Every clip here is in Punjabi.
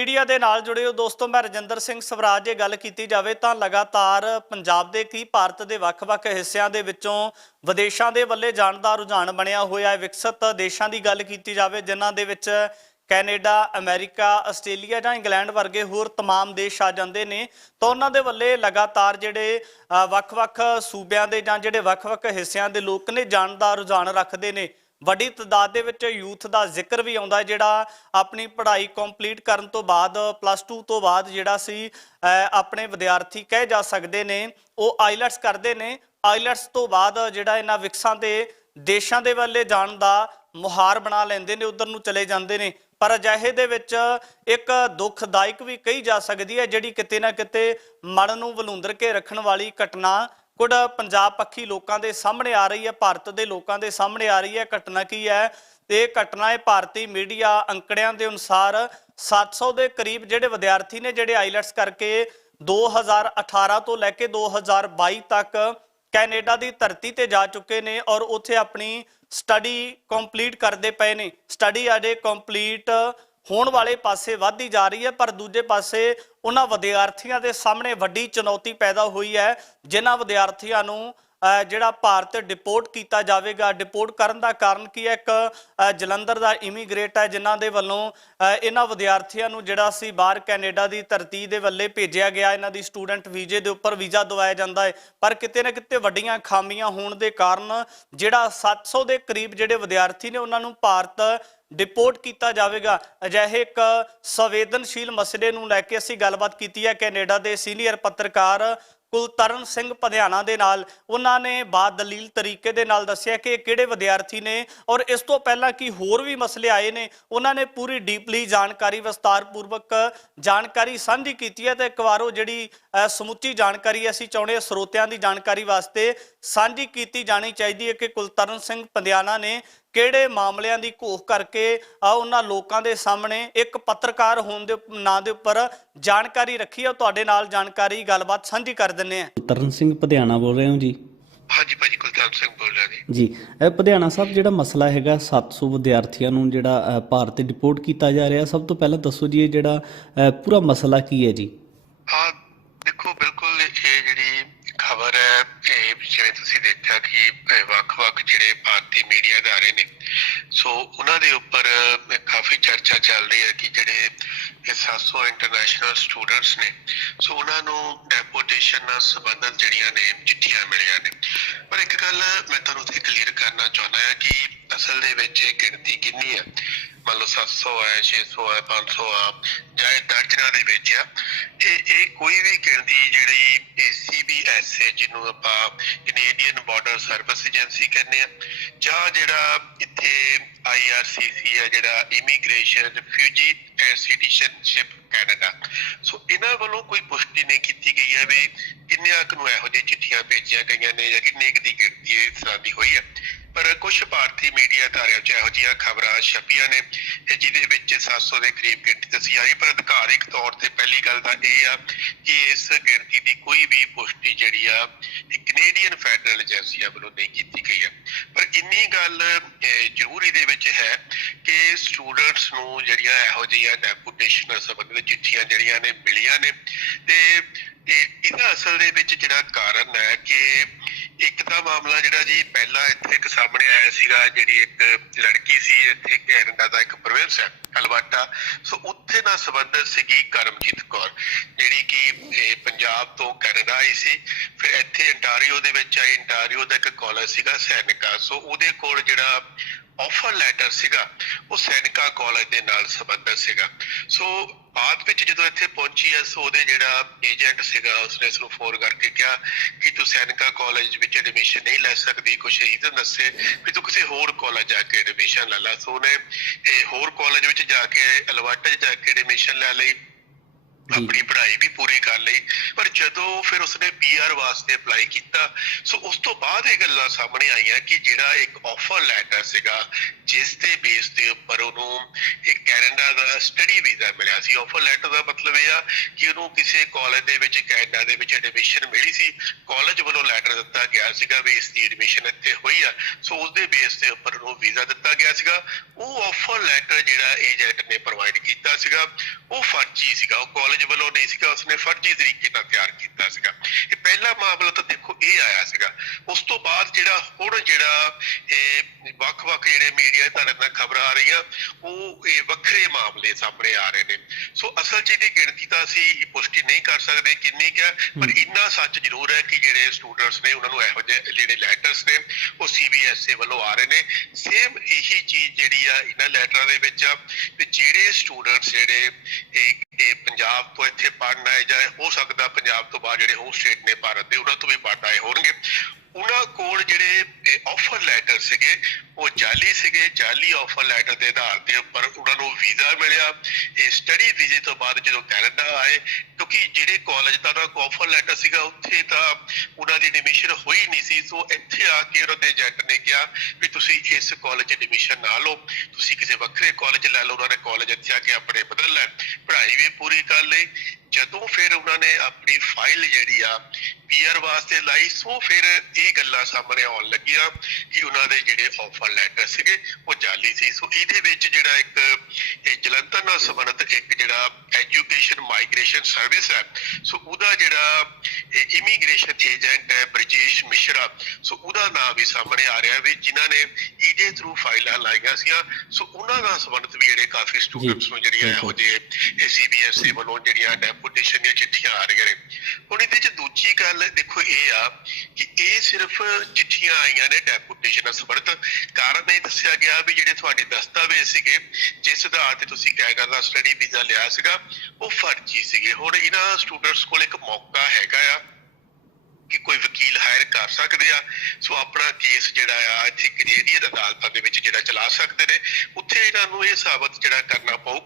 ਮੀਡੀਆ ਦੇ ਨਾਲ ਜੁੜੇ ਹੋ ਦੋਸਤੋ ਮੈਂ ਰਜਿੰਦਰ ਸਿੰਘ ਸਵਰਾਜ ਜੇ ਗੱਲ ਕੀਤੀ ਜਾਵੇ ਤਾਂ ਲਗਾਤਾਰ ਪੰਜਾਬ ਦੇ ਕੀ ਭਾਰਤ ਦੇ ਵੱਖ-ਵੱਖ ਹਿੱਸਿਆਂ ਦੇ ਵਿੱਚੋਂ ਵਿਦੇਸ਼ਾਂ ਦੇ ਵੱਲੇ ਜਾਣ ਦਾ ਰੁਝਾਨ ਬਣਿਆ ਹੋਇਆ ਹੈ ਵਿਕਸਿਤ ਦੇਸ਼ਾਂ ਦੀ ਗੱਲ ਕੀਤੀ ਜਾਵੇ ਜਿਨ੍ਹਾਂ ਦੇ ਵਿੱਚ ਕੈਨੇਡਾ ਅਮਰੀਕਾ ਆਸਟ੍ਰੇਲੀਆ ਜਾਂ ਇੰਗਲੈਂਡ ਵਰਗੇ ਹੋਰ तमाम ਦੇਸ਼ ਆ ਜਾਂਦੇ ਨੇ ਤਾਂ ਉਹਨਾਂ ਦੇ ਵੱਲੇ ਲਗਾਤਾਰ ਜਿਹੜੇ ਅ, ਵੱਖ-ਵੱਖ ਸੂਬਿਆਂ ਦੇ ਜਾਂ ਜਿਹੜੇ ਵੱਖ-ਵੱਖ ਹਿੱਸਿਆਂ ਦੇ ਲੋਕ ਨੇ ਜਾਣ ਦਾ ਰੁਝਾਨ ਰੱਖਦੇ ਨੇ ਵੱਡੀ ਤਦਾਦ ਦੇ ਵਿੱਚ ਯੂਥ ਦਾ ਜ਼ਿਕਰ ਵੀ ਆਉਂਦਾ ਜਿਹੜਾ ਆਪਣੀ ਪੜ੍ਹਾਈ ਕੰਪਲੀਟ ਕਰਨ ਤੋਂ ਬਾਅਦ ਪਲੱਸ 2 ਤੋਂ ਬਾਅਦ ਜਿਹੜਾ ਸੀ ਆਪਣੇ ਵਿਦਿਆਰਥੀ ਕਹਿ ਜਾ ਸਕਦੇ ਨੇ, ਉਹ ਆਈਲੈਟਸ ਕਰਦੇ ਨੇ। ਆਈਲੈਟਸ ਤੋਂ ਬਾਅਦ ਜਿਹੜਾ ਇਹਨਾਂ ਵਿਕਸਾਂ ਦੇ ਦੇਸ਼ਾਂ ਦੇ ਵੱਲੇ ਜਾਣ ਦਾ ਮੁਹਾਰ ਬਣਾ ਲੈਂਦੇ ਨੇ, ਉਧਰ ਨੂੰ ਚਲੇ ਜਾਂਦੇ ਨੇ। ਪਰ ਅਜਿਹੇ ਦੇ ਵਿੱਚ ਇੱਕ ਦੁਖਦਾਇਕ ਵੀ ਕਹੀ ਜਾ ਸਕਦੀ ਹੈ, ਜਿਹੜੀ ਕਿਤੇ ਨਾ ਕਿਤੇ ਮਨ ਨੂੰ ਵਲੂੰਦਰ ਕੇ ਰੱਖਣ ਵਾਲੀ ਘਟਨਾ ਕੁਝ ਪੰਜਾਬ ਪੱਖੀ ਲੋਕਾਂ ਦੇ ਸਾਹਮਣੇ ਆ ਰਹੀ ਹੈ, ਭਾਰਤ ਦੇ ਲੋਕਾਂ ਦੇ ਸਾਹਮਣੇ ਆ ਰਹੀ ਹੈ। ਘਟਨਾ ਕੀ ਹੈ? ਤੇ ਇਹ ਘਟਨਾ ਹੈ, ਭਾਰਤੀ ਮੀਡੀਆ ਅੰਕੜਿਆਂ ਦੇ ਅਨੁਸਾਰ 700 ਦੇ ਕਰੀਬ ਜਿਹੜੇ ਵਿਦਿਆਰਥੀ ਨੇ, ਜਿਹੜੇ ਆਈਲੈਟਸ ਕਰਕੇ 2018 ਤੋਂ ਲੈ ਕੇ 2022 ਤੱਕ ਕੈਨੇਡਾ ਦੀ ਧਰਤੀ ਤੇ ਜਾ ਚੁੱਕੇ ਨੇ ਔਰ ਉੱਥੇ ਆਪਣੀ ਸਟੱਡੀ ਕੰਪਲੀਟ ਕਰਦੇ ਪਏ ਨੇ। ਸਟੱਡੀ ਅਜੇ ਕੰਪਲੀਟ ਹੋਣ ਵਾਲੇ ਪਾਸੇ ਵੱਧਦੀ ਜਾ ਰਹੀ ਹੈ, ਪਰ ਦੂਜੇ ਪਾਸੇ ਉਹਨਾਂ ਵਿਦਿਆਰਥੀਆਂ ਦੇ ਸਾਹਮਣੇ ਵੱਡੀ ਚੁਣੌਤੀ ਪੈਦਾ ਹੋਈ ਹੈ, ਜਿਨ੍ਹਾਂ ਵਿਦਿਆਰਥੀਆਂ ਨੂੰ ਜਿਹੜਾ ਭਾਰਤ ਡਿਪੋਰਟ ਕੀਤਾ ਜਾਵੇਗਾ ਡਿਪੋਰਟ ਕਰਨ ਦਾ ਕਾਰਨ ਕੀ ਹੈ? ਇੱਕ ਜਲੰਧਰ ਦਾ ਇਮੀਗ੍ਰੇਟ ਹੈ, ਜਿਨ੍ਹਾਂ ਦੇ ਵੱਲੋਂ, ਅਹ, ਇਹਨਾਂ ਵਿਦਿਆਰਥੀਆਂ ਨੂੰ ਜਿਹੜਾ ਸੀ ਬਾਹਰ ਕੈਨੇਡਾ ਦੀ ਧਰਤੀ ਦੇ ਵੱਲੇ ਭੇਜਿਆ ਗਿਆ, ਇਹਨਾਂ ਦੀ ਸਟੂਡੈਂਟ ਵੀਜ਼ੇ ਦੇ ਉੱਪਰ ਵੀਜ਼ਾ ਦਵਾਇਆ ਜਾਂਦਾ ਹੈ। ਪਰ ਕਿਤੇ ਨਾ ਕਿਤੇ ਵੱਡੀਆਂ ਖਾਮੀਆਂ ਹੋਣ ਦੇ ਕਾਰਨ ਜਿਹੜਾ 700 ਦੇ ਕਰੀਬ ਜਿਹੜੇ ਵਿਦਿਆਰਥੀ ਨੇ, ਉਹਨਾਂ ਨੂੰ ਭਾਰਤ ਡਿਪੋਰਟ ਕੀਤਾ ਜਾਵੇਗਾ। ਅਜਿਹੇ ਇੱਕ ਸੰਵੇਦਨਸ਼ੀਲ ਮਸਲੇ ਨੂੰ ਲੈ ਕੇ ਅਸੀਂ ਗੱਲਬਾਤ ਕੀਤੀ ਹੈ। ਕੈਨੇਡਾ ਦੇ ਸੀਨੀਅਰ ਪੱਤਰਕਾਰ ਕੁਲਤਰਨ ਸਿੰਘ ਪਧਿਆਣਾ ਦੇ ਨਾਲ ਉਹਨਾਂ ਨੇ ਬਾਤ ਦਲੀਲ ਤਰੀਕੇ ਦੇ ਨਾਲ ਦੱਸਿਆ ਕਿ ਇਹ ਕਿਹੜੇ ਵਿਦਿਆਰਥੀ ਨੇ ਔਰ ਇਸ ਤੋਂ ਪਹਿਲਾਂ ਕੀ ਹੋਰ ਵੀ ਮਸਲੇ ਆਏ ਨੇ, ਉਹਨਾਂ ਨੇ ਪੂਰੀ ਡੀਪਲੀ ਜਾਣਕਾਰੀ, ਵਿਸਤਾਰਪੂਰਵਕ ਜਾਣਕਾਰੀ ਸਾਂਝੀ ਕੀਤੀ ਹੈ ਤੇ ਇੱਕ ਵਾਰ ਉਹ ਜਿਹੜੀ ਸਮੁੱਚੀ ਜਾਣਕਾਰੀ ਅਸੀਂ ਚਾਹੁੰਦੇ ਹਾਂ, ਸਰੋਤਿਆਂ ਦੀ ਜਾਣਕਾਰੀ ਵਾਸਤੇ ਸਾਂਝੀ ਕੀਤੀ ਜਾਣੀ ਚਾਹੀਦੀ ਹੈ ਕਿ ਕੁਲਤਰਨ ਸਿੰਘ ਪਧਿਆਣਾ ਨੇ ਕਿਹੜੇ ਮਾਮਲਿਆਂ ਦੀ ਘੋਖ ਕਰਕੇ ਆ ਉਹਨਾਂ ਲੋਕਾਂ ਦੇ ਸਾਹਮਣੇ ਇੱਕ ਪੱਤਰਕਾਰ ਹੋਣ ਦੇ ਨਾਂ ਦੇ ਉੱਪਰ ਜਾਣਕਾਰੀ ਰੱਖੀ ਹੈ ਤੁਹਾਡੇ ਨਾਲ ਜਾਣਕਾਰੀ ਗੱਲਬਾਤ ਸਾਂਝੀ ਕਰ ਦਿੰਨੇ ਆ। ਤਰਨ ਸਿੰਘ ਪਧਿਆਣਾ ਬੋਲ ਰਹੇ ਹੋ ਜੀ? ਹਾਂਜੀ ਭਾਜੀ ਕੁਲਤਾਰ ਸਿੰਘ ਬੋਲ ਰਿਹਾ ਜੀ। ਜੀ ਇਹ ਪਧਿਆਣਾ ਸਾਹਿਬ ਜਿਹੜਾ ਮਸਲਾ ਹੈਗਾ 700 ਵਿਦਿਆਰਥੀਆਂ ਨੂੰ ਜਿਹੜਾ ਭਾਰਤ ਡਿਪੋਰਟ ਕੀਤਾ ਜਾ ਰਿਹਾ। ਸਭ ਤੋਂ ਪਹਿਲਾਂ ਦੱਸੋ ਜੀ ਇਹ ਜਿਹੜਾ ਪੂਰਾ ਮਸਲਾ ਕੀ ਹੈ ਜੀ? ਆ ਦੇਖੋ ਬਿਲਕੁਲ ਖਬਰ ਹੈ ਇਹ ਜਿਵੇਂ ਤੁਸੀਂ ਦੇਖਿਆ ਕਿ ਵੱਖ-ਵੱਖ ਜਿਹੜੇ ਭਾਰਤੀ ਮੀਡੀਆ ਅਦਾਰੇ ਨੇ, ਸੋ ਉਹਨਾਂ ਦੇ ਉੱਪਰ ਕਾਫੀ ਚਰਚਾ ਚੱਲ ਰਹੀ ਹੈ ਕਿ ਜਿਹੜੇ 700 ਇੰਟਰਨੈਸ਼ਨਲ ਸਟੂਡੈਂਟਸ ਨੇ, ਸੋ ਉਹਨਾਂ ਨੂੰ ਡੈਪੋਟੇਸ਼ਨ ਨਾਲ ਸੰਬੰਧਿਤ ਜਿਹੜੀਆਂ ਨੇ, ਚਿੱਠੀਆਂ ਮਿਲੀਆਂ ਨੇ। ਪਰ ਇੱਕ ਗੱਲ ਮੈਂ ਤੁਹਾਨੂੰ ਇੱਥੇ ਕਲੀਅਰ ਕਰਨਾ ਚਾਹੁੰਦਾ ਹਾਂ ਕਿ ਅਸਲ ਦੇ ਵਿੱਚ ਇਹ ਗਿਣਤੀ ਕਿੰਨੀ ਹੈ? ਮੰਨ ਲਓ 700 ਹੈ 600 ਹੈ 500 ਆ, ਜਾਂ ਦਰਜਨਾਂ ਦੇ ਵਿੱਚ ਆ, ਇਹ ਇਹ ਕੋਈ ਵੀ ਗਿਣਤੀ ਜਿਹੜੀ ਸੀਬੀਐਸਏ ਜਿਹਨੂੰ ਆਪਾਂ ਕੈਨੇਡੀਅਨ ਬਾਰਡਰ ਸਰਵਿਸ ਏਜੰਸੀ ਕਹਿੰਦੇ ਆ, ਜਾਂ ਜਿਹੜਾ ਇੱਥੇ ਆਈਆਰਸੀਸੀ ਹੈ, ਜਿਹੜਾ immigration refugee and citizenship Canada so ਇਹਨਾਂ ਵੱਲੋਂ ਕੋਈ ਪੁਸ਼ਟੀ ਨਹੀਂ ਕੀਤੀ ਗਈ ਹੈ ਵੀ ਕਿੰਨਿਆਂ ਨੂੰ ਇਹੋ ਜਿਹੀ ਚਿੱਠੀਆਂ ਭੇਜੀਆਂ ਗਈਆਂ ਨੇ ਜਾਂ ਕਿੰਨੇ ਕੁ ਦੀ ਗਿਣਤੀ ਇਸ ਤਰ੍ਹਾਂ ਦੀ ਹੋਈ ਹੈ। ਪਰ ਕੁਝ ਭਾਰਤੀ ਮੀਡੀਆ ਧਾਰਿਆਂ 'ਚ ਇਹੋ ਜਿਹੀਆਂ ਖਬਰਾਂ ਛਪੀਆਂ ਨੇ ਕਿ ਜਿਹਦੇ ਵਿੱਚ 700 ਦੇ ਕਰੀਬ ਗਿਣਤੀ ਦੱਸੀ ਜਾ ਰਹੀ ਪਰ ਅਧਿਕਾਰਿਕ ਤੌਰ ਤੇ ਪਹਿਲੀ ਗੱਲ ਤਾਂ ਇਹ ਆ ਕਿ ਇਸ ਗਿਣਤੀ ਦੀ ਕੋਈ ਵੀ ਪੁਸ਼ਟੀ ਜਿਹੜੀ ਆ ਇਹ ਕੈਨੇਡੀਅਨ ਫੈਡਰਲ ਏਜੰਸੀਆਂ ਵੱਲੋਂ ਨਹੀਂ ਕੀਤੀ ਗਈ ਹੈ ਪਰ ਇੰਨੀ ਗੱਲ ਅਹ, ਜ਼ਰੂਰ ਇਹਦੇ ਵਿੱਚ ਹੈ ਕਿ ਸਟੂਡੈਂਟਸ ਨੂੰ ਜਿਹੜੀਆਂ ਇਹੋ ਜਿਹੀਆਂ ਡੈਪੂਟੇਸ਼ਨ ਸੰਬੰਧਿਤ ਚਿੱਠੀਆਂ ਜਿਹੜੀਆਂ ਨੇ ਮਿਲੀਆਂ ਨੇ ਤੇ ਇਹ ਇਹਦਾ ਅਸਲ ਦੇ ਵਿੱਚ ਜਿਹੜਾ ਕਾਰਨ ਹੈ ਕਿ ਇੱਕ ਤਾਂ ਮਾਮਲਾ ਜਿਹੜਾ ਜੀ, ਪਹਿਲਾਂ ਇੱਥੇ ਇੱਕ ਸਾਹਮਣੇ ਆਇਆ ਸੀਗਾ, ਜਿਹੜੀ ਇੱਕ ਲੜਕੀ ਸੀ, ਇੱਥੇ ਕੈਨੇਡਾ ਦਾ ਇੱਕ ਪ੍ਰੋਵਿੰਸ ਹੈ, ਅਲਬਰਟਾ। ਸੋ ਉੱਥੇ ਨਾਲ ਸੰਬੰਧਿਤ ਸੀਗੀ ਕਰਮਜੀਤ ਕੌਰ, ਜਿਹੜੀ ਕਿ ਪੰਜਾਬ ਤੋਂ ਕੈਨੇਡਾ ਆਈ ਸੀ। ਫਿਰ ਇੱਥੇ ਇੰਟਾਰੀਓ ਦੇ ਵਿੱਚ ਆਈ ਇੰਟਾਰੀਓ ਦਾ ਇੱਕ ਕਾਲਜ ਸੀਗਾ ਸੈਨਿਕਾ ਸੋ ਉਹਦੇ ਕੋਲ ਜਿਹੜਾ ਆਫਰ ਲੈਟਰ ਸੀਗਾ, ਉਹ ਸੈਨਿਕਾ ਕਾਲਜ ਦੇ ਨਾਲ ਸੰਬੰਧਿਤ ਸੀਗਾ। ਸੋ ਬਾਅਦ ਵਿੱਚ ਜਦੋਂ ਇੱਥੇ ਪਹੁੰਚੀ ਐ ਸੋ ਉਹਦੇ ਜਿਹੜਾ ਏਜੰਟ ਸੀਗਾ, ਉਸਨੇ ਇਸ ਨੂੰ ਫੋਨ ਕਰਕੇ ਕਿਹਾ ਕਿ ਤੂੰ ਸੈਨਿਕਾ ਕਾਲਜ ਵਿੱਚ ਐਡਮਿਸ਼ਨ ਨਹੀਂ ਲੈ ਸਕਦੀ, ਕੁਛ ਰੀਜ਼ਨ ਦੱਸੇ ਵੀ ਤੂੰ ਕਿਸੇ ਹੋਰ ਕਾਲਜ ਜਾ ਕੇ ਐਡਮਿਸ਼ਨ ਲੈ ਲਾ। ਸੋ ਉਹਨੇ ਇਹ ਹੋਰ ਕਾਲਜ ਵਿੱਚ ਜਾ ਕੇ ਅਲਵਾਟਾ ਜਾ ਕੇ ਐਡਮਿਸ਼ਨ ਲੈ ਲਈ। ਆਪਣੀ ਪੜ੍ਹਾਈ ਵੀ ਪੂਰੀ ਕਰ ਲਈ, ਪਰ ਜਦੋਂ ਫਿਰ ਉਸਨੇ ਪੀਆਰ ਵਾਸਤੇ ਅਪਲਾਈ ਕੀਤਾ, ਸੋ ਉਸ ਤੋਂ ਬਾਅਦ ਇਹ ਗੱਲਾਂ ਸਾਹਮਣੇ ਆਈਆਂ ਕਿ ਜਿਹੜਾ ਇੱਕ ਆਫਰ ਲੈਟਰ ਸੀਗਾ, ਜਿਸ ਦੇ ਬੇਸ ਦੇ ਉੱਪਰ ਉਹਨੂੰ ਇੱਕ ਕੈਨੇਡਾ ਦਾ ਸਟੱਡੀ ਵੀਜ਼ਾ ਮਿਲਿਆ ਸੀ। ਆਫਰ ਲੈਟਰ ਦਾ ਮਤਲਬ ਇਹ ਆ ਕਿ ਉਹਨੂੰ ਕਿਸੇ ਕਾਲਜ ਦੇ ਵਿੱਚ ਕੈਨੇਡਾ ਦੇ ਵਿੱਚ ਐਡਮਿਸ਼ਨ ਮਿਲੀ ਸੀ। ਕਾਲਜ ਵੱਲੋਂ ਲੈਟਰ ਦਿੱਤਾ ਗਿਆ ਸੀਗਾ ਵੀ ਇਸ ਦੀ ਐਡਮਿਸ਼ਨ ਇੱਥੇ ਹੋਈ ਆ। ਸੋ ਉਸ ਦੇ ਬੇਸ ਦੇ ਉੱਪਰ ਉਹਨੂੰ ਵੀਜ਼ਾ ਦਿੱਤਾ ਗਿਆ ਸੀਗਾ। ਉਹ ਆਫਰ ਲੈਟਰ ਜਿਹੜਾ ਏਜੰਟ ਨੇ ਪ੍ਰੋਵਾਈਡ ਕੀਤਾ ਸੀਗਾ, ਉਹ ਫਰਜ਼ੀ ਸੀਗਾ। ਉਹ ਕਾਲਜ ਵੱਲੋਂ ਨਹੀਂ ਸੀਗਾ ਉਸਨੇ ਫਰਜ਼ੀ ਤਰੀਕੇ ਨਾਲ ਤਿਆਰ ਕੀਤਾ ਸੀਗਾ। ਇਹ ਪਹਿਲਾ ਮਾਮਲਾ ਤਾਂ ਦੇਖੋ ਇਹ ਆਇਆ ਸੀਗਾ। ਉਸ ਤੋਂ ਬਾਅਦ ਜਿਹੜਾ ਹੁਣ ਜਿਹੜਾ ਇਹ ਵੱਖ-ਵੱਖ ਜਿਹੜੇ ਮੀਡੀਆ ਧਾਰਨ ਨਾਲ ਖਬਰਾਂ ਆ ਰਹੀਆਂ ਉਹ ਇਹ ਵੱਖਰੇ ਮਾਮਲੇ ਸਾਹਮਣੇ ਆ ਰਹੇ ਨੇ। ਸੋ ਅਸਲ 'ਚ ਇਹਦੀ ਗਿਣਤੀ ਤਾਂ ਅਸੀਂ ਪੁਸ਼ਟੀ ਨਹੀਂ ਕਰ ਸਕਦੇ ਕਿੰਨੀ ਕੁ ਪਰ ਇੰਨਾ ਸੱਚ ਜ਼ਰੂਰ ਹੈ ਕਿ ਜਿਹੜੇ ਸਟੂਡੈਂਟਸ ਨੇ ਉਹਨਾਂ ਨੂੰ ਇਹੋ ਜਿਹੇ ਜਿਹੜੇ ਲੈਟਰਸ ਨੇ ਉਹ ਸੀਬੀਐਸਈ ਵੱਲੋਂ ਆ ਰਹੇ ਨੇ। ਸੇਮ ਇਹੀ ਚੀਜ਼ ਜਿਹੜੀ ਆ ਇਹਨਾਂ ਲੈਟਰਾਂ ਦੇ ਵਿੱਚ ਆ ਵੀ ਜਿਹੜੇ ਸਟੂਡੈਂਟਸ ਜਿਹੜੇ ਇਹ ਪੰਜਾਬ ਤੋਂ ਇੱਥੇ ਪੜ੍ਹਨ ਆਏ ਜਾਂ ਹੋ ਸਕਦਾ ਪੰਜਾਬ ਤੋਂ ਬਾਹਰ ਜਿਹੜੇ ਹੋਮ ਸਟੇਟ ਨੇ ਭਾਰਤ ਦੇ, ਉਹਨਾਂ ਤੋਂ ਵੀ ਪੜ੍ਹਨ ਆਏ ਹੋਣਗੇ। ਉਹਨਾਂ ਕੋਲ ਜਿਹੜੇ ਆਫਰ ਲੈਟਰ ਸੀਗੇ, ਉਹ ਜਾਲੀ ਸੀਗੇ ਜਾਲੀ ਆਫਰ ਲੈਟਰ ਦੇ ਆਧਾਰ ਤੇ ਉੱਪਰ ਉਹਨਾਂ ਨੂੰ ਵੀਜ਼ਾ ਮਿਲਿਆ। ਇਹ ਸਟੱਡੀ ਵੀਜ਼ੇ ਤੋਂ ਬਾਅਦ ਜਦੋਂ ਕੈਨੇਡਾ ਆਏ ਕਿਉਂਕਿ ਜਿਹੜੇ ਕਾਲਜ ਦਾ ਉਹਨਾਂ ਕੋਲ ਆਫਰ ਲੈਟਰ ਸੀਗਾ, ਉੱਥੇ ਤਾਂ ਉਹਨਾਂ ਦੀ ਐਡਮਿਸ਼ਨ ਹੋਈ ਨਹੀਂ ਸੀ। ਸੋ ਇੱਥੇ ਆ ਕੇ ਉਹਨਾਂ ਦੇ ਏਜੰਟ ਨੇ ਕਿਹਾ ਵੀ ਤੁਸੀਂ ਇਸ ਕਾਲਜ ਐਡਮਿਸ਼ਨ ਨਾ ਲਓ। ਤੁਸੀਂ ਕਿਸੇ ਵੱਖਰੇ ਕਾਲਜ ਲੈ ਲਓ, ਉਹਨਾਂ ਨੇ ਕਾਲਜ ਇੱਥੇ ਆ ਕੇ ਆਪਣੇ ਬਦਲ ਲੈ ਪੜ੍ਹਾਈ ਵੀ ਪੂਰੀ ਕਰ ਲਈ। ਜਦੋਂ ਫਿਰ ਉਹਨਾਂ ਨੇ ਆਪਣੀ ਫਾਈਲ ਜਿਹੜੀ ਆ ਪੀਆਰ ਵਾਸਤੇ ਲਾਈ ਸੋ ਫਿਰ ਇਹ ਗੱਲਾਂ ਸਾਹਮਣੇ ਆਉਣ ਲੱਗੀਆਂ ਕਿ ਉਹਨਾਂ ਦੇ ਜਿਹੜੇ ਆਫਰ ਲੈਟਰ ਸੀਗੇ ਉਹ ਜਾਲੀ ਸੀ। ਸੋ ਇਹਦੇ ਵਿੱਚ ਜਿਹੜਾ ਇੱਕ ਇਹ ਜਲੰਧਰ ਨਾਲ ਸੰਬੰਧਿਤ ਇੱਕ ਜਿਹੜਾ ਐਜੂਕੇਸ਼ਨ ਮਾਈਗ੍ਰੇਸ਼ਨ ਸਰਵਿਸ ਹੈ ਸੋ ਉਹਦਾ ਜਿਹੜਾ ਇਮੀਗ੍ਰੇਸ਼ਨ ਏਜੰਟ ਹੈ ਬ੍ਰਿਜੇਸ਼ ਮਿਸ਼ਰਾ ਸੋ ਉਹਦਾ ਨਾਮ ਵੀ ਸਾਹਮਣੇ ਆ ਰਿਹਾ ਵੀ ਜਿਨ੍ਹਾਂ ਨੇ ਇਹਦੇ ਥਰੂ ਫਾਈਲਾਂ ਲਾਈਆਂ ਸੀਆਂ। ਸੋ ਉਹਨਾਂ ਨਾਲ ਸੰਬੰਧਿਤ ਵੀ ਜਿਹੜੇ ਕਾਫੀ ਸਟੂਡੈਂਟਸ ਨੂੰ ਜਿਹੜੀਆਂ ਇਹੋ ਜਿਹੇ ਸੀਬੀਐਸਈ ਵੱਲੋਂ ਜਿਹੜੀਆਂ ਡੈਪੂਟੇਸ਼ਨ ਦੀਆਂ ਚਿੱਠੀਆਂ ਆ ਰਹੀਆਂ ਨੇ। ਹੁਣ ਇਹਦੇ ਚ ਦੂਜੀ ਗੱਲ ਦੇਖੋ ਇਹ ਆ ਕਿ ਇਹ ਸਿਰਫ ਚਿੱਠੀਆਂ ਆਈਆਂ ਨੇ ਡੈਪੂਟੇਸ਼ਨ ਨਾਲ ਸੰਬੰਧਿਤ। ਕਾਰਨ ਇਹ ਦੱਸਿਆ ਗਿਆ ਵੀ ਜਿਹੜੇ ਤੁਹਾਡੇ ਦਸਤਾਵੇਜ਼ ਸੀਗੇ, ਜਿਸ ਆਧਾਰ ਤੇ ਤੁਸੀਂ ਕੈਨੇਡਾ ਦਾ ਸਟੱਡੀ ਵੀਜ਼ਾ ਲਿਆ ਸੀਗਾ, ਉਹ ਫਰਜ਼ੀ ਸੀਗੇ। ਹੁਣ ਇਹਨਾਂ ਸਟੂਡੈਂਟਸ ਕੋਲ ਇੱਕ ਮੌਕਾ ਹੈਗਾ ਆ ਕਿ ਕੋਈ ਵਕੀਲ ਹਾਇਰ ਕਰ ਸਕਦੇ ਆ। ਸੋ ਆਪਣਾ ਕੇਸ ਜਿਹੜਾ ਆ, ਇੱਥੇ ਕੈਨੇਡੀਅਨ ਅਦਾਲਤਾਂ ਦੇ ਵਿੱਚ ਜਿਹੜਾ ਚਲਾ ਸਕਦੇ ਨੇ। ਉੱਥੇ ਇਹਨਾਂ ਨੂੰ ਇਹ ਸਾਬਤ ਜਿਹੜਾ ਕਰਨਾ ਪਊ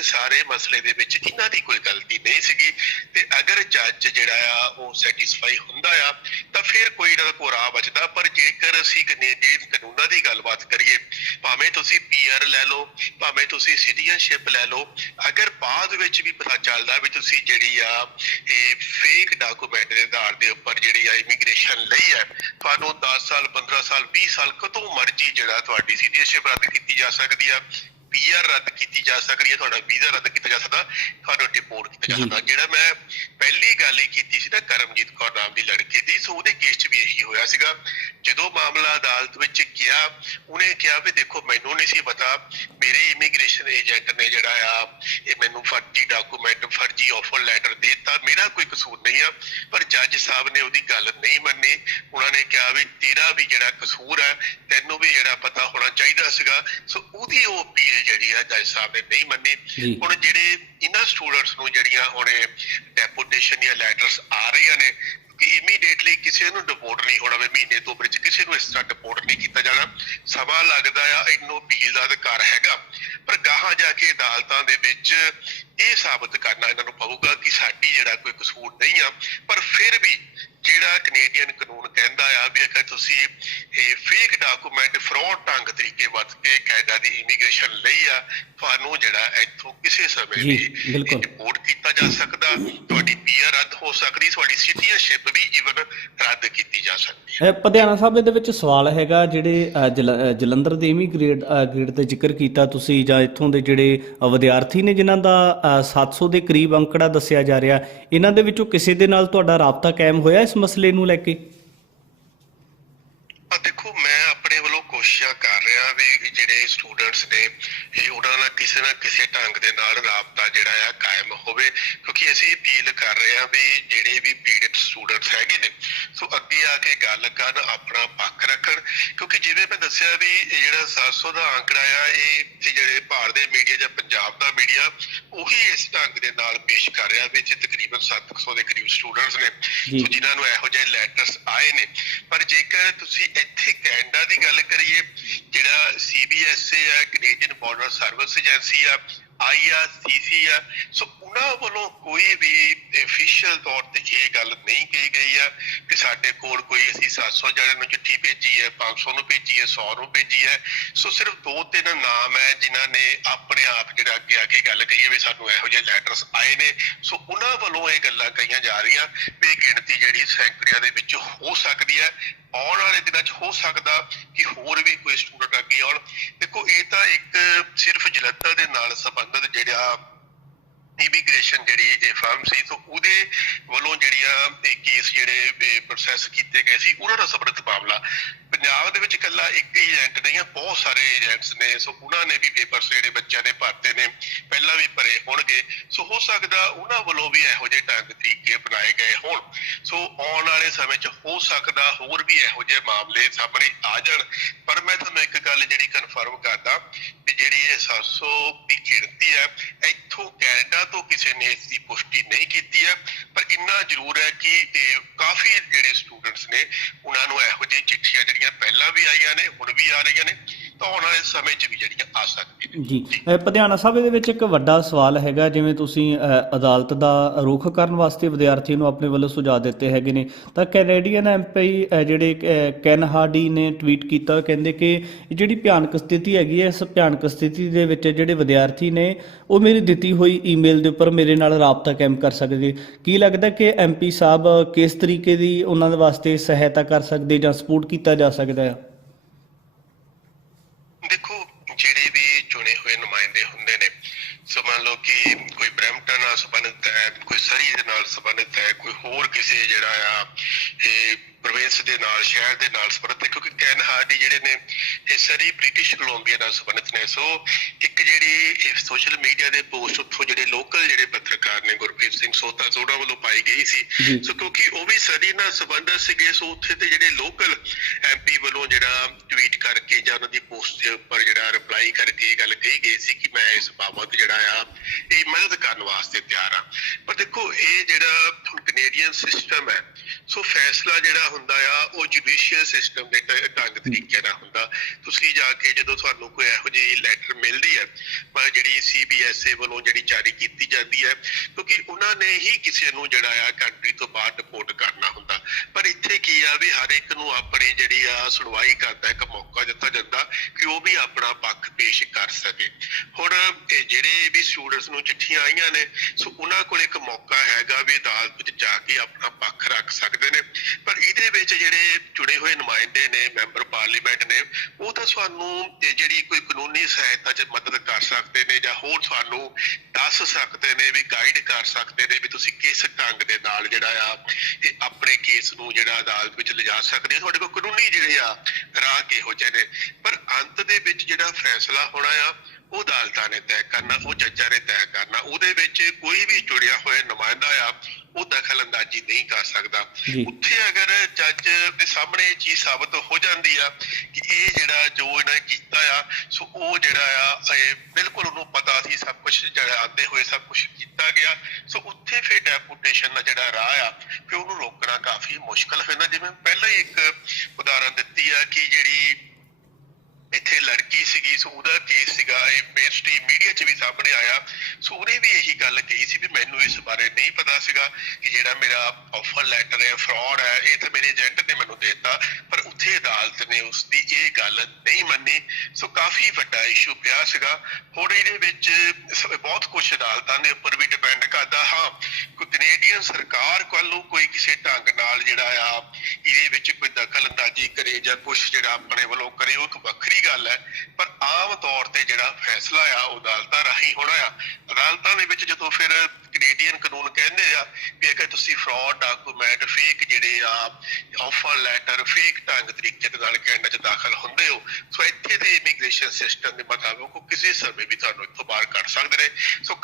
ਇਸ ਸਾਰੇ ਮਸਲੇ ਦੇ ਵਿੱਚ ਇਹਨਾਂ ਦੀ ਕੋਈ ਗਲਤੀ ਨਹੀਂ ਸੀਗੀ। ਤੇ ਅਗਰ ਜੱਜ ਜਿਹੜਾ ਆ, ਉਹ ਸੈਟੀਸਫਾਈ ਹੁੰਦਾ ਆ, ਤਾਂ ਫਿਰ ਕੋਈ ਇਹਨਾਂ ਦਾ ਰਾਹ ਬਚਦਾ। ਪਰ ਜੇਕਰ ਅਸੀਂ ਕੈਨੇਡੀਅਨ ਕਾਨੂੰਨਾਂ ਦੀ ਗੱਲਬਾਤ ਕਰੀਏ, ਭਾਵੇਂ ਤੁਸੀਂ ਪੀਆਰ ਲੈ ਲਓ, ਭਾਵੇਂ ਤੁਸੀਂ ਸਿਟੀਜ਼ਨਸ਼ਿਪ ਲੈ ਲਓ, ਅਗਰ ਬਾਅਦ ਵਿੱਚ ਵੀ ਪਤਾ ਚੱਲਦਾ ਵੀ ਤੁਸੀਂ ਜਿਹੜੀ ਆ, ਇਹ ਫੇਕ ਡਾਕੂਮੈਂਟ ਦੇ ਆਧਾਰ ਦੇ ਉੱਪਰ ਜਿਹੜੀ ਆ ਇਮੀਗ੍ਰੇਸ਼ਨ ਲਈ ਹੈ ਤੁਹਾਨੂੰ 10 ਸਾਲ 15 ਸਾਲ 20 ਸਾਲ ਕਦੋਂ ਮਰਜ਼ੀ ਜਿਹੜਾ ਤੁਹਾਡੀ ਸਿਟੀਜ਼ਨਸ਼ਿਪ ਰੱਦ ਕੀਤੀ ਜਾ ਸਕਦੀ ਆ। ਪੀਆਰ ਰੱਦ ਕੀਤੀ ਜਾ ਸਕਦੀ ਹੈ ਤੁਹਾਡਾ ਵੀਜ਼ਾ ਰੱਦ ਕੀਤਾ ਜਾ ਸਕਦਾ ਤੁਹਾਨੂੰ ਡਿਪੋਰਟ ਕੀਤਾ ਜੀ। ਸਕਦਾ ਜਿਹੜਾ ਮੈਂ ਪਹਿਲੀ ਗੱਲ ਹੀ ਕੀਤੀ ਸੀ ਨਾ ਕਰਮਜੀਤ ਕੌਰ ਨਾਮ ਦੀ ਲੜਕੀ ਦੀ ਸੋ ਉਹਦੇ ਕੇਸ 'ਚ ਵੀ ਇਹੀ ਹੋਇਆ ਸੀਗਾ ਜਦੋਂ ਮਾਮਲਾ ਅਦਾਲਤ ਵਿੱਚ ਗਿਆ ਉਹਨੇ ਕਿਹਾ ਵੀ ਦੇਖੋ ਮੈਨੂੰ ਨਹੀਂ ਸੀ ਪਤਾ ਮੇਰੇ ਇਮੀਗ੍ਰੇਸ਼ਨ ਏਜੰਟ ਨੇ ਜਿਹੜਾ ਆ ਇਹ ਮੈਨੂੰ ਫਰਜ਼ੀ ਡਾਕੂਮੈਂਟ ਫਰਜ਼ੀ ਆਫਰ ਲੈਟਰ ਦਿੱਤਾ। ਮੇਰਾ ਕੋਈ ਕਸੂਰ ਨਹੀਂ ਆ ਪਰ ਜੱਜ ਸਾਹਿਬ ਨੇ ਉਹਦੀ ਗੱਲ ਨਹੀਂ ਮੰਨੀ। ਉਹਨਾਂ ਨੇ ਕਿਹਾ ਵੀ ਤੇਰਾ ਵੀ ਜਿਹੜਾ ਕਸੂਰ ਹੈ ਤੈਨੂੰ ਵੀ ਜਿਹੜਾ ਪਤਾ ਹੋਣਾ ਚਾਹੀਦਾ ਸੀਗਾ। ਸੋ ਉਹਦੀ ਉਹ ਅਪੀਲ ਜਿਹੜੀ ਆ ਜੱਜ ਸਾਹਿਬ ਨੇ ਨਹੀਂ ਮੰਨੀ। ਹੁਣ ਜਿਹੜੇ ਇਹਨਾਂ ਸਟੂਡੈਂਟਸ ਨੂੰ ਜਿਹੜੀਆਂ ਹੁਣ ਡੈਪੂਟੇਸ਼ਨ ਜਾਂ ਲੈਟਰਸ ਆ ਰਹੀਆਂ ਨੇ ਕਿ ਇਮੀਡੀਏਟਲੀ ਕਿਸੇ ਨੂੰ ਡਿਪੋਰਟ ਨਹੀਂ ਹੋਣਾ ਵੀ, ਮਹੀਨੇ ਤੋਂ ਵਿੱਚ ਕਿਸੇ ਨੂੰ ਇਸ ਤਰ੍ਹਾਂ ਡਿਪੋਰਟ ਨਹੀਂ ਕੀਤਾ ਜਾਣਾ। ਸਮਾਂ ਲੱਗਦਾ ਆ ਇਹਨੂੰ ਅਪੀਲ ਦਾ ਅਧਿਕਾਰ ਹੈਗਾ। ਪਰ ਗਾਹਾਂ ਜਾ ਕੇ ਅਦਾਲਤਾਂ ਦੇ ਵਿੱਚ ਇਹ ਸਾਬਤ ਕਰਨਾ ਇਹਨਾਂ ਨੂੰ ਪਊਗਾ ਕਿ ਸਾਡੀ ਜਿਹੜਾ ਕੋਈ ਕਸੂਰ ਨਹੀਂ ਆ, ਪਰ ਫਿਰ ਵੀ ਜਿਹੜਾ ਕੈਨੇਡੀਅਨ ਕਾਨੂੰਨ ਕਹਿੰਦਾ ਆ ਵੀ ਅਗਰ ਤੁਸੀਂ ਇਹ ਫੇਕ ਡਾਕੂਮੈਂਟ ਫਰਾਡ ਢੰਗ ਤਰੀਕੇ ਵਰਤ ਕੇ ਕੈਨੇਡਾ ਦੀ ਇਮੀਗ੍ਰੇਸ਼ਨ ਲਈ ਆ। ਤੁਹਾਨੂੰ ਜਿਹੜਾ ਇੱਥੋਂ ਕਿਸੇ ਸਮੇਂ ਵੀ। ਰਿਪੋਰਟ ਕੀਤਾ ਜਾ ਸਕਦਾ। ਤੁਹਾਡੀ ਪੀਆਰ ਰੱਦ ਹੋ ਸਕਦੀ ਤੁਹਾਡੀ ਸਿਟੀਜ਼ਨਸ਼ਿਪ ਵੀ ਇਵਨ ਰੱਦ ਕੀਤੀ ਜਾ ਸਕਦੀ ਹੈ। ਪਧਿਆਣਾ ਸਾਹਿਬ ਇਹਦੇ ਵਿੱਚ ਸਵਾਲ ਹੈਗਾ ਜਿਹੜੇ ਜਲੰਧਰ ਦੇ ਇਮੀਗ੍ਰੇਟ ਗ੍ਰੇਡ ਤੇ ਜ਼ਿਕਰ ਕੀਤਾ ਤੁਸੀਂ ਜਾਂ ਇੱਥੋਂ ਦੇ ਜਿਹੜੇ ਵਿਦਿਆਰਥੀ ਨੇ ਜਿਨ੍ਹਾਂ ਦਾ ਅ, 700 ਦੇ ਕਰੀਬ ਅੰਕੜਾ ਦੱਸਿਆ ਜਾ ਰਿਹਾ ਇਹਨਾਂ ਦੇ ਵਿੱਚੋਂ ਕਿਸੇ ਦੇ ਨਾਲ ਤੁਹਾਡਾ ਰਾਬਤਾ ਕਾਇਮ ਹੋਇਆ ਇਸ ਮਸਲੇ ਨੂੰ ਲੈ ਕੇ ਆ ਦੇਖੋ ਮੈਂ ਆਪਣੇ ਵੱਲੋਂ ਕੋਸ਼ਿਸ਼ਾਂ ਕਰ ਰਿਹਾ ਵੀ ਜਿਹੜੇ ਸਟੂਡੈਂਟਸ ਨੇ ਇਹ ਉਹਨਾਂ ਨਾਲ ਕਿਸੇ ਨਾ ਕਿਸੇ ਢੰਗ ਦੇ ਨਾਲ ਰਾਬਤਾ ਜਿਹੜਾ ਆ ਕਾਇਮ ਹੋਵੇ ਕਿਉਂਕਿ ਅਸੀਂ ਅਪੀਲ ਕਰ ਰਹੇ ਹਾਂ ਵੀ ਜਿਹੜੇ ਵੀ ਪੀੜਤ ਸਟੂਡੈਂਟਸ ਹੈਗੇ ਨੇ ਸੋ ਅੱਗੇ ਆ ਕੇ ਗੱਲ ਕਰਨ ਆਪਣਾ ਪੱਖ ਰੱਖਣ ਕਿਉਂਕਿ ਜਿਵੇਂ ਮੈਂ ਦੱਸਿਆ ਵੀ ਜਿਹੜਾ 700 ਦਾ ਅੰਕੜਾ ਆ ਇਹ ਜਿਹੜੇ ਭਾਰਤ ਦੇ ਮੀਡੀਆ ਜਾਂ ਪੰਜਾਬ ਦਾ ਮੀਡੀਆ ਉਹੀ ਇਸ ਢੰਗ ਦੇ ਨਾਲ ਪੇਸ਼ ਕਰ ਰਿਹਾ ਵਿੱਚ ਤਕਰੀਬਨ 700 ਦੇ ਕਰੀਬ ਸਟੂਡੈਂਟਸ ਨੇ। ਸੋ ਜਿਨ੍ਹਾਂ ਨੂੰ ਇਹੋ ਜਿਹੇ ਲੈਟਰਸ ਆਏ ਨੇ ਪਰ ਜੇਕਰ ਤੁਸੀਂ ਇੱਥੇ ਕੈਨੇਡਾ ਦੀ ਗੱਲ ਕਰੀਏ ਜਿਹੜਾ ਸੀਬੀਐਸਏ ਹੈ ਕੈਨੇਡੀਅਨ ਬਾਰਡਰ ਸਰਵਿਸ ਏਜੰਸੀ ਆ ਆਈਆਰਸੀਸੀ ਆ ਸੋ ਉਹਨਾਂ ਵੱਲੋਂ ਕੋਈ ਵੀ ਅਫੀਸ਼ੀਅਲ ਤੌਰ ਤੇ ਇਹ ਗੱਲ ਨਹੀਂ ਕਹੀ ਗਈ ਹੈ ਕਿ ਸਾਡੇ ਕੋਲ ਕੋਈ ਅਸੀਂ 700 ਜਣਿਆਂ ਨੂੰ ਚਿੱਠੀ ਭੇਜੀ ਹੈ 500 ਨੂੰ ਭੇਜੀ ਹੈ 100 ਨੂੰ ਭੇਜੀ ਹੈ, ਸੋ ਸਿਰਫ ਦੋ ਤਿੰਨ ਨਾਮ ਹੈ ਜਿਨ੍ਹਾਂ ਨੇ ਆਪਣੇ ਆਪ ਜਿਹੜਾ ਅੱਗੇ ਆ ਕੇ ਗੱਲ ਕਹੀ ਵੀ ਸਾਨੂੰ ਇਹੋ ਜਿਹੇ ਲੈਟਰਸ ਆਏ ਨੇ। ਸੋ ਉਹਨਾਂ ਵੱਲੋਂ ਇਹ ਗੱਲਾਂ ਕਹੀਆਂ ਜਾ ਰਹੀਆਂ ਵੀ ਗਿਣਤੀ ਜਿਹੜੀ ਸੈਂਕੜਿਆਂ ਦੇ ਵਿੱਚ ਹੋ ਸਕਦੀ ਹੈ। ਆਉਣ ਵਾਲੇ ਦਿਨਾਂ 'ਚ ਹੋ ਸਕਦਾ ਕਿ ਹੋਰ ਵੀ ਕੋਈ ਸਟੂਡੈਂਟ ਅੱਗੇ ਆਉਣ। ਦੇਖੋ, ਇਹ ਤਾਂ ਇੱਕ ਸਿਰਫ ਜਲੰਧਰ ਦੇ ਨਾਲ ਸੰਬੰਧਿਤ ਜਿਹੜਾ ਇਮੀਗ੍ਰੇਸ਼ਨ ਜਿਹੜੀ ਇਹ ਫਰਮ ਸੀ ਤੋਂ ਉਹਦੇ ਵੱਲੋਂ ਜਿਹੜੀਆਂ ਇਹ ਕੇਸ ਜਿਹੜੇ ਪ੍ਰੋਸੈਸ ਕੀਤੇ ਗਏ ਸੀ, ਉਹਨਾਂ ਦਾ ਸਬਰਤ ਮਾਮਲਾ ਪੰਜਾਬ ਦੇ ਵਿੱਚ ਇਕੱਲਾ ਇੱਕ ਹੀ ਏਜੰਟ ਨਹੀਂ ਹੈ ਬਹੁਤ ਸਾਰੇ ਏਜੰਟਸ ਨੇ ਸੋ ਉਹਨਾਂ ਨੇ ਵੀ ਪੇਪਰਸ ਜਿਹੜੇ ਬੱਚਿਆਂ ਦੇ ਭਰਤੇ ਨੇ, ਪਹਿਲਾਂ ਵੀ ਭਰੇ ਹੋਣਗੇ। ਸੋ ਹੋ ਸਕਦਾ ਉਹਨਾਂ ਵੱਲੋਂ ਵੀ ਇਹੋ ਜਿਹੇ ਢੰਗ ਤਰੀਕੇ ਅਪਣਾਏ ਗਏ ਹੋਣ। ਸੋ ਆਉਣ ਵਾਲੇ ਸਮੇਂ 'ਚ ਹੋ ਸਕਦਾ ਹੋਰ ਵੀ ਇਹੋ ਜਿਹੇ ਮਾਮਲੇ ਸਾਹਮਣੇ ਆ ਜਾਣ। ਪਰ ਮੈਂ ਤੁਹਾਨੂੰ ਇੱਕ ਗੱਲ ਜਿਹੜੀ ਕਨਫਰਮ ਕਰਦਾ, ਵੀ ਜਿਹੜੀ ਇਹ 700 ਦੀ ਗਿਣਤੀ ਹੈ ਕਿਸੇ ਨੇ ਇਸ ਦੀ ਪੁਸ਼ਟੀ ਨਹੀਂ ਕੀਤੀ ਹੈ, ਪਰ ਇੰਨਾ ਜ਼ਰੂਰ ਹੈ ਕਿ ਇਹ ਕਾਫੀ ਜਿਹੜੇ ਸਟੂਡੈਂਟਸ ਨੇ, ਉਹਨਾਂ ਨੂੰ ਇਹੋ ਜਿਹੀ ਚਿੱਠੀਆਂ ਜਿਹੜੀਆਂ ਪਹਿਲਾਂ ਵੀ ਆਈਆਂ ਨੇ, ਹੁਣ ਵੀ ਆ ਰਹੀਆਂ ਨੇ, ਤਾਂ ਆਉਣ ਵਾਲੇ ਸਮੇਂ 'ਚ ਵੀ ਜਿਹੜੀਆਂ ਆ ਸਕਦੀਆਂ ਜੀ। ਪਧਿਆਣਾ ਸਾਹਿਬ ਇਹਦੇ ਵਿੱਚ ਇੱਕ ਵੱਡਾ ਸਵਾਲ ਹੈਗਾ ਜਿਵੇਂ ਤੁਸੀਂ ਅਦਾਲਤ ਦਾ ਰੁਖ ਕਰਨ ਵਾਸਤੇ ਵਿਦਿਆਰਥੀ ਨੂੰ ਆਪਣੇ ਵੱਲੋਂ ਸੁਝਾਅ ਦਿੱਤੇ ਹੈਗੇ ਨੇ। ਤਾਂ ਕੈਨੇਡੀਅਨ ਐਮਪੀ ਜਿਹੜੇ ਅ, ਕੈਨ ਹਾਰਡੀ ਨੇ ਟਵੀਟ ਕੀਤਾ ਕਹਿੰਦੇ ਕਿ ਜਿਹੜੀ ਭਿਆਨਕ ਸਥਿਤੀ ਹੈਗੀ ਹੈ ਇਸ ਭਿਆਨਕ ਸਥਿਤੀ ਦੇ ਵਿੱਚ ਜਿਹੜੇ ਵਿਦਿਆਰਥੀ ਨੇ ਉਹ ਮੇਰੀ ਦਿੱਤੀ ਹੋਈ ਈਮੇਲ ਦੇ ਉੱਪਰ ਮੇਰੇ ਨਾਲ ਰਾਬਤਾ ਕਾਇਮ ਕਰ ਸਕਦੇ। ਕੀ ਲੱਗਦਾ ਕਿ ਐਮਪੀ ਸਾਹਿਬ ਕਿਸ ਤਰੀਕੇ ਦੀ ਉਹਨਾਂ ਦੇ ਵਾਸਤੇ ਸਹਾਇਤਾ ਕਰ ਸਕਦੇ ਜਾਂ ਸਪੋਰਟ ਕੀਤਾ ਜਾ ਸਕਦਾ ਹੈ ਦੇਖੋ ਜਿਹੜੇ ਵੀ ਚੁਣੇ ਹੋਏ ਨੁਮਾਇੰਦੇ ਹੁੰਦੇ ਨੇ ਸੋ ਮੰਨ ਲਓ ਕਿ ਕੋਈ ਬ੍ਰੈਂਪਟਨ ਨਾਲ ਸੰਬੰਧਿਤ ਹੈ, ਕੋਈ ਸਰੀ ਦੇ ਨਾਲ ਸੰਬੰਧਿਤ ਹੈ, ਕੋਈ ਹੋਰ ਕਿਸੇ ਜਿਹੜਾ ਆ, ਇਹ ਪ੍ਰੋਵਿੰਸ ਦੇ ਨਾਲ ਸ਼ਹਿਰ ਦੇ ਨਾਲ ਸੰਬੰਧਿਤ ਹੈ ਕਿਉਂਕਿ ਕੈਨ ਹਾਰਡੀ ਜਿਹੜੇ ਨੇ ਇਹ ਸਰੀ ਬ੍ਰਿਟਿਸ਼ ਕੋਲੰਬੀਆ ਨਾਲ ਸੰਬੰਧਿਤ ਨੇ। ਸੋ ਇੱਕ ਜਿਹੜੀ ਇਹ ਸੋਸ਼ਲ ਮੀਡੀਆ ਦੇ ਪੋਸਟ ਉੱਥੋਂ ਜਿਹੜੇ ਲੋਕਲ ਜਿਹੜੇ ਪੱਤਰਕਾਰ ਨੇ ਗੁਰਪ੍ਰੀਤ ਸਿੰਘ ਸੋਤਾ ਸੋੜਾ ਵੱਲੋਂ ਪਾਈ ਗਈ ਸੀ। ਸੋ ਕਿਉਂਕਿ ਉਹ ਵੀ ਸਰੀ ਨਾਲ ਸੰਬੰਧਿਤ ਸੀਗੇ ਸੋ ਉੱਥੇ ਤੇ ਜਿਹੜੇ ਲੋਕਲ ਐਮਪੀ ਵੱਲੋਂ ਜਿਹੜਾ ਟਵੀਟ ਕਰਕੇ ਜਾਂ ਉਹਨਾਂ ਦੀ ਪੋਸਟ ਦੇ ਉੱਪਰ ਜਿਹੜਾ ਰਿਪਲਾਈ ਕਰਕੇ ਇਹ ਗੱਲ ਕਹੀ ਗਈ ਸੀ ਕਿ ਮੈਂ ਇਸ ਬਾਬਤ ਜਿਹੜਾ ਆ ਇਹ ਮਦਦ ਕਰਨ ਵਾਸਤੇ ਤਿਆਰ ਆ। ਪਰ ਦੇਖੋ ਇਹ ਜਿਹੜਾ ਕੈਨੇਡੀਅਨ ਸਿਸਟਮ ਹੈ ਸੋ ਫੈਸਲਾ ਜਿਹੜਾ ਹੁੰਦਾ ਆ ਉਹ ਜੁਡੀਸ਼ੀਅਲ ਸਿਸਟਮ ਦੇ ਢੰਗ ਤਰੀਕੇ ਨਾਲ ਹੁੰਦਾ। ਤੁਸੀਂ ਜਾ ਕੇ ਜਦੋਂ ਤੁਹਾਨੂੰ ਕੋਈ ਇਹੋ ਜਿਹੀ ਲੈਟਰ ਮਿਲਦੀ ਹੈ ਪਰ ਜਿਹੜੀ ਸੀਬੀਐਸਏ ਵੱਲੋਂ ਜਿਹੜੀ ਜਾਰੀ ਕੀਤੀ ਜਾਂਦੀ ਹੈ ਕਿਉਂਕਿ ਉਹਨਾਂ ਨੇ ਹੀ ਕਿਸੇ ਨੂੰ ਜਿਹੜਾ ਆ ਕੰਟਰੀ ਤੋਂ ਬਾਹਰ ਡਿਪੋਰਟ ਕਰਨਾ ਹੁੰਦਾ। ਪਰ ਇੱਥੇ ਕੀ ਆ ਵੀ ਹਰ ਇੱਕ ਨੂੰ ਆਪਣੀ ਜਿਹੜੀ ਆ ਸੁਣਵਾਈ ਕਰਦਾ ਇੱਕ ਮੌਕਾ ਦਿੱਤਾ ਜਾਂਦਾ ਕਿ ਉਹ ਵੀ ਆਪਣਾ ਪੱਖ ਪੇਸ਼ ਕਰ ਸਕੇ। ਹੁਣ ਇਹ ਜਿਹੜੇ ਵੀ ਸਟੂਡੈਂਟਸ ਨੂੰ ਚਿੱਠੀਆਂ ਆਈਆਂ ਨੇ ਸੋ ਉਹਨਾਂ ਕੋਲ ਇੱਕ ਮੌਕਾ ਹੈਗਾ ਵੀ ਅਦਾਲਤ ਵਿੱਚ ਜਾ ਕੇ ਆਪਣਾ ਪੱਖ ਰੱਖ ਸਕਦੇ ਨੇ। ਪਰ ਇਹਦੇ ਵਿੱਚ ਜਿਹੜੇ ਚੁਣੇ ਹੋਏ ਨੁਮਾਇੰਦੇ ਨੇ, ਮੈਂਬਰ ਪਾਰਲੀਮੈਂਟ ਨੇ, ਉਹ ਤਾਂ ਸਾਨੂੰ ਜਿਹੜੀ ਕੋਈ ਕਾਨੂੰਨੀ ਸਹਾਇਤਾ 'ਚ ਮਦਦ ਕਰ ਸਕਦੇ ਨੇ ਜਾਂ ਹੋਰ ਸਾਨੂੰ ਦੱਸ ਸਕਦੇ ਨੇ ਵੀ ਗਾਈਡ ਕਰ ਸਕਦੇ ਨੇ ਵੀ ਤੁਸੀਂ ਕਿਸ ਢੰਗ ਦੇ ਨਾਲ ਜਿਹੜਾ ਆ ਇਹ ਆਪਣੇ ਕੇਸ ਨੂੰ ਜਿਹੜਾ ਅਦਾਲਤ ਵਿੱਚ ਲਿਜਾ ਸਕਦੇ ਹੋ। ਤੁਹਾਡੇ ਕੋਲ ਕਾਨੂੰਨੀ ਜਿਹੜੇ ਆ ਰਾਹ ਕਿਹੋ ਜਿਹੇ ਨੇ। ਪਰ ਅੰਤ ਦੇ ਵਿੱਚ ਜਿਹੜਾ ਫੈਸਲਾ ਹੋਣਾ ਆ ਉਹ ਅਦਾਲਤਾਂ ਨੇ ਤੈਅ ਕਰਨਾ ਉਹ ਜੱਜਾਂ ਨੇ ਤੈਅ ਕਰਨਾ ਉਹਦੇ ਵਿੱਚ ਕੋਈ ਵੀ ਜੁੜਿਆ ਹੋਇਆ ਨੁਮਾਇੰਦਾ ਆ ਉਹ ਦਖਲ ਅੰਦਾਜ਼ੀ ਨਹੀਂ ਕਰ ਸਕਦਾ। ਉੱਥੇ ਅਗਰ ਜੱਜ ਦੇ ਸਾਹਮਣੇ ਇਹ ਚੀਜ਼ ਸਾਬਤ ਹੋ ਜਾਂਦੀ ਆ ਕਿ ਇਹ ਜਿਹੜਾ ਜੋ ਇਹਨਾਂ ਨੇ ਕੀਤਾ ਆ ਸੋ ਉਹ ਜਿਹੜਾ ਆ ਇਹ ਬਿਲਕੁਲ ਉਹਨੂੰ ਪਤਾ ਸੀ ਸਭ ਕੁਝ ਜਿਹੜਾ ਆਂਦੇ ਹੋਏ ਸਭ ਕੁਝ ਕੀਤਾ ਗਿਆ ਸੋ ਉੱਥੇ ਫਿਰ ਡੈਪੂਟੇਸ਼ਨ ਦਾ ਜਿਹੜਾ ਰਾਹ ਆ ਫਿਰ ਉਹਨੂੰ ਰੋਕਣਾ ਕਾਫੀ ਮੁਸ਼ਕਲ ਹੋ ਜਾਂਦਾ ਜਿਵੇਂ ਪਹਿਲਾਂ ਹੀ ਇੱਕ ਉਦਾਹਰਨ ਦਿੱਤੀ ਆ ਕਿ ਜਿਹੜੀ ਇੱਥੇ ਲੜਕੀ ਸੀਗੀ ਸੋ ਉਹਦਾ ਕੇਸ ਸੀਗਾ, ਇਹ ਮੇਨਸਟ੍ਰੀਮ ਮੀਡੀਆ 'ਚ ਵੀ ਸਾਹਮਣੇ ਆਇਆ। ਸੋ ਉਹਨੇ ਵੀ ਇਹੀ ਗੱਲ ਕਹੀ ਸੀ ਵੀ ਮੈਨੂੰ ਇਸ ਬਾਰੇ ਨਹੀਂ ਪਤਾ ਸੀਗਾ ਕਿ ਜਿਹੜਾ ਮੇਰਾ ਆਫਰ ਲੈਟਰ ਹੈ ਫਰਾਡ ਹੈ, ਇਹ ਤਾਂ ਮੇਰੇ ਏਜੰਟ ਨੇ ਮੈਨੂੰ ਦਿੱਤਾ, ਪਰ ਉੱਥੇ ਅਦਾਲਤ ਨੇ ਉਸ ਦੀ ਇਹ ਗੱਲ ਨਹੀਂ ਮੰਨੀ। ਸੋ ਕਾਫੀ ਵੱਡਾ ਇਸ਼ੂ ਪਿਆ ਸੀਗਾ। ਹੁਣ ਇਹਦੇ ਵਿੱਚ ਬਹੁਤ ਕੁਝ ਅਦਾਲਤਾਂ ਦੇ ਉੱਪਰ ਵੀ ਡਿਪੈਂਡ ਕਰਦਾ। ਹਾਂ, ਕੋਈ ਕੈਨੇਡੀਅਨ ਸਰਕਾਰ ਕੋਲੋਂ ਕੋਈ ਕਿਸੇ ਢੰਗ ਨਾਲ ਜਿਹੜਾ ਆ, ਇਹਦੇ ਵਿੱਚ ਕੋਈ ਦਖਲ ਅੰਦਾਜ਼ੀ ਕਰੇ ਜਾਂ ਕੁਝ ਜਿਹੜਾ ਆਪਣੇ ਵੱਲੋਂ ਕਰੇ, ਉਹ ਇੱਕ ਵੱਖਰੀ ਗੱਲ ਹੈ, ਪਰ ਆਮ ਤੌਰ ਤੇ ਜਿਹੜਾ ਫੈਸਲਾ ਆ, ਉਹ ਅਦਾਲਤਾਂ ਰਾਹੀਂ ਹੋਣਾ ਆ। ਅਦਾਲਤਾਂ ਦੇ ਵਿੱਚ ਜਦੋਂ ਫਿਰ ਕੈਨੇਡੀਅਨ ਕਾਨੂੰਨ ਕਹਿੰਦੇ ਆ ਵੀ ਅਗਰ ਤੁਸੀਂ ਫਰਾਡ ਡਾਕੂਮੈਂਟ ਫੇਕ ਜਿਹੜੇ ਆ ਆਫਰ ਲੈਟਰ ਫੇਕ ਢੰਗ ਤਰੀਕੇ ਦੇ ਨਾਲ ਕੈਨੇਡਾ 'ਚ ਦਾਖਲ ਹੁੰਦੇ ਹੋ, ਸੋ ਇੱਥੇ ਦੇ ਇਮੀਗ੍ਰੇਸ਼ਨ ਸਿਸਟਮ ਦੇ ਮੁਤਾਬਕ ਉਹ ਕਿਸੇ ਸਮੇਂ ਵੀ ਤੁਹਾਨੂੰ ਇੱਥੋਂ ਬਾਹਰ ਕੱਢ ਸਕਦੇ ਨੇ। ਸੋ